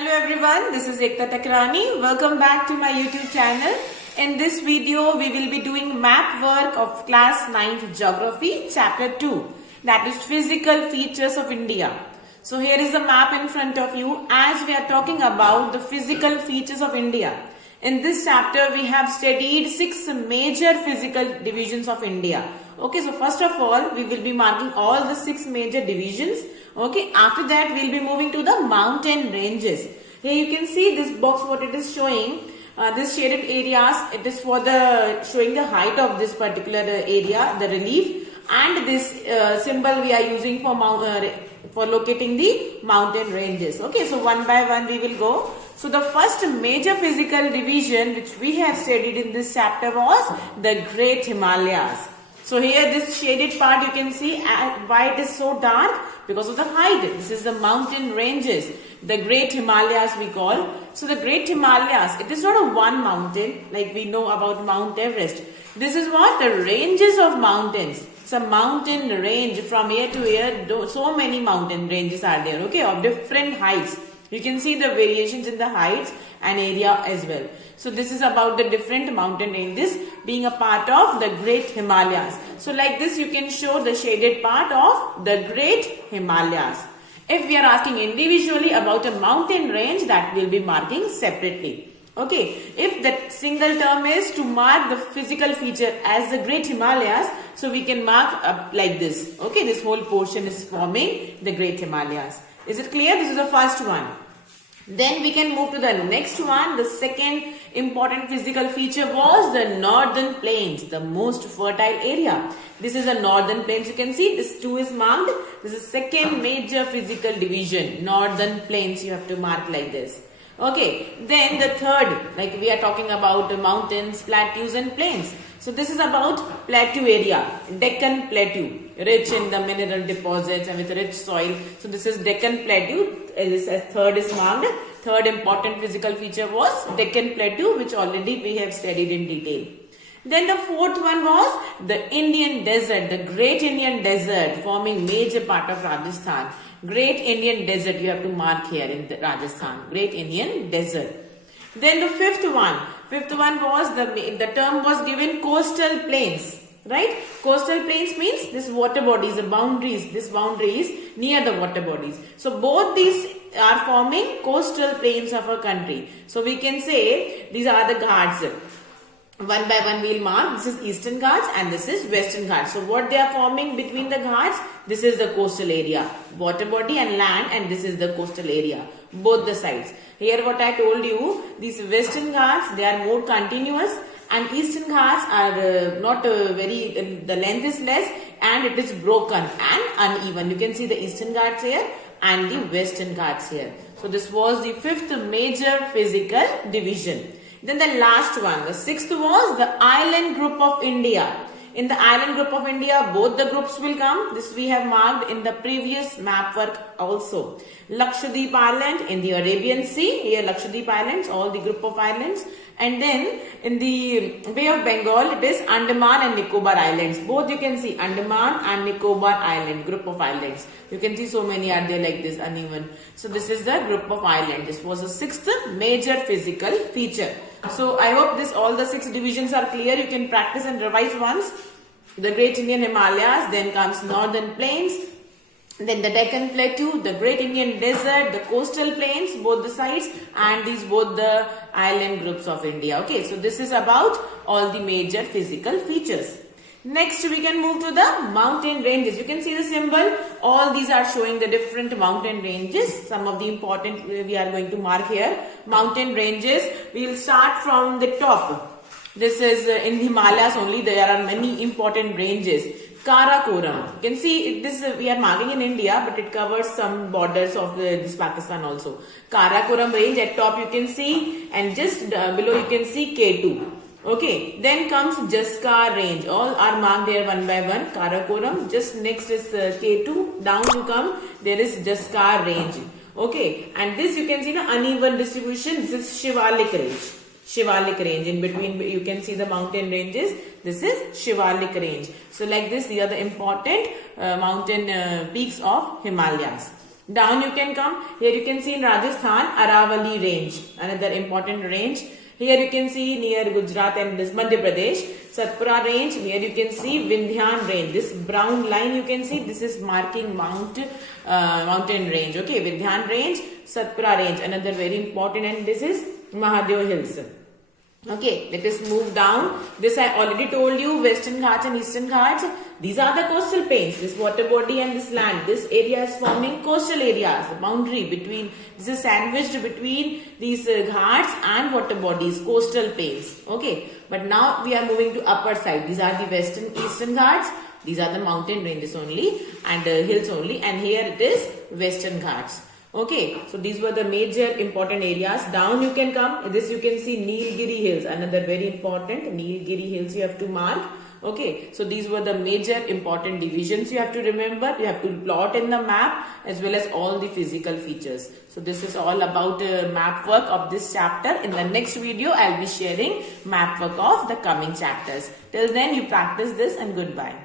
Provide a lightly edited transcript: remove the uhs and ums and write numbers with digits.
Hello everyone, this is Ekta Takrani. Welcome back to my YouTube channel. In this video, we will be doing map work of class 9th Geography, chapter 2. That is Physical Features of India. So here is the map in front of you as we are talking about the physical features of India. In this chapter, we have studied 6 major physical divisions of India. Okay, so first of all, we will be marking all the 6 major divisions. Okay, after that, we will be moving to the mountain ranges. Here you can see this box, what it is showing. This shaded areas, it is for the showing the height of this particular area, the relief. And this symbol we are using for locating the mountain ranges. Okay, so one by one we will go. So the first major physical division which we have studied in this chapter was the Great Himalayas. So here this shaded part you can see why it is so dark, because of the height. This is the mountain ranges, the Great Himalayas we call. So the Great Himalayas, it is not a one mountain like we know about Mount Everest. This is what? The ranges of mountains. It's a mountain range from here to here. So many mountain ranges are there, okay, of different heights. You can see the variations in the heights and area as well. So this is about the different mountain ranges being a part of the Great Himalayas. So like this you can show the shaded part of the Great Himalayas. If we are asking individually about a mountain range, that will be marking separately. Okay, if the single term is to mark the physical feature as the Great Himalayas, so we can mark up like this. Okay, this whole portion is forming the Great Himalayas. Is it clear? This is the first one. Then we can move to the next one. The second important physical feature was the northern plains, the most fertile area. This is the northern plains. You can see this 2 is marked. This is second major physical division, northern plains. You have to mark like this. Okay, then the third, like we are talking about the mountains, plateaus and plains. So this is about plateau area, Deccan Plateau, rich in the mineral deposits and with rich soil. So this is Deccan Plateau, as third is marked. Third important physical feature was Deccan Plateau, which already we have studied in detail. Then the fourth one was the Indian Desert, the Great Indian Desert forming major part of Rajasthan. Great Indian Desert you have to mark here in the Rajasthan, Great Indian Desert. Then the fifth one was the term was given coastal plains, right? Coastal plains means this water bodies, the boundaries, this boundaries near the water bodies. So both these are forming coastal plains of our country. So we can say these are the Ghats. One by one we will mark. This is Eastern Ghats and this is Western Ghats. So what they are forming between the Ghats? This is the coastal area, water body and land, and this is the coastal area, both the sides. Here what I told you, these Western Ghats, they are more continuous and Eastern Ghats are not very, the length is less and it is broken and uneven. You can see the Eastern Ghats here and the Western Ghats here. So this was the fifth major physical division. Then the last one, the sixth was the island group of India. In the island group of India, both the groups will come. This we have marked in the previous map work also. Lakshadweep Island in the Arabian Sea. Here Lakshadweep Islands, all the group of islands. And then in the Bay of Bengal, it is Andaman and Nicobar Islands. Both you can see Andaman and Nicobar Island, group of islands. You can see so many are there like this, uneven. So this is the group of islands. This was the sixth major physical feature. So I hope all the 6 divisions are clear. You can practice and revise once. The Great Indian Himalayas, then comes Northern Plains, then the Deccan Plateau, the Great Indian Desert, the coastal plains, both the sides, and these both the island groups of India. Okay, so this is about all the major physical features. Next we can move to the mountain ranges. You can see the symbol. All these are showing the different mountain ranges. Some of the important we are going to mark here. Mountain ranges. We will start from the top. This is in the Himalayas only. There are many important ranges. Karakoram. You can see this we are marking in India, but it covers some borders of this Pakistan also. Karakoram range at top you can see, and just below you can see K2. Okay, then comes Jaskar range. All are marked there one by one. Karakoram. Just next is K2. Down you come. There is Jaskar range. Okay, and this you can see the uneven distribution. This is Shivalik range. Shivalik range. In between you can see the mountain ranges. This is Shivalik range. So like this, these are the important mountain peaks of Himalayas. Down you can come. Here you can see in Rajasthan, Aravali range, another important range. Here you can see near Gujarat and this Madhya Pradesh, Satpura range. Here you can see Vindhyan range. This brown line you can see, this is marking mountain range. Okay, Vindhyan range, Satpura range, another very important, and this is Mahadev Hills. Okay, let us move down. This I already told you, Western Ghats and Eastern Ghats. These are the coastal plains, this water body and this land. This area is forming coastal areas, the boundary between, this is sandwiched between these ghats and water bodies, coastal plains. Okay, but now we are moving to upper side. These are the Western Eastern Ghats. These are the mountain ranges only and hills only, and here it is Western Ghats. Okay, so these were the major important areas. Down you can come. This you can see Nilgiri Hills, another very important Nilgiri Hills you have to mark. Okay, so these were the major important divisions you have to remember. You have to plot in the map as well as all the physical features. So this is all about map work of this chapter. In the next video, I'll be sharing map work of the coming chapters. Till then, you practice this and goodbye.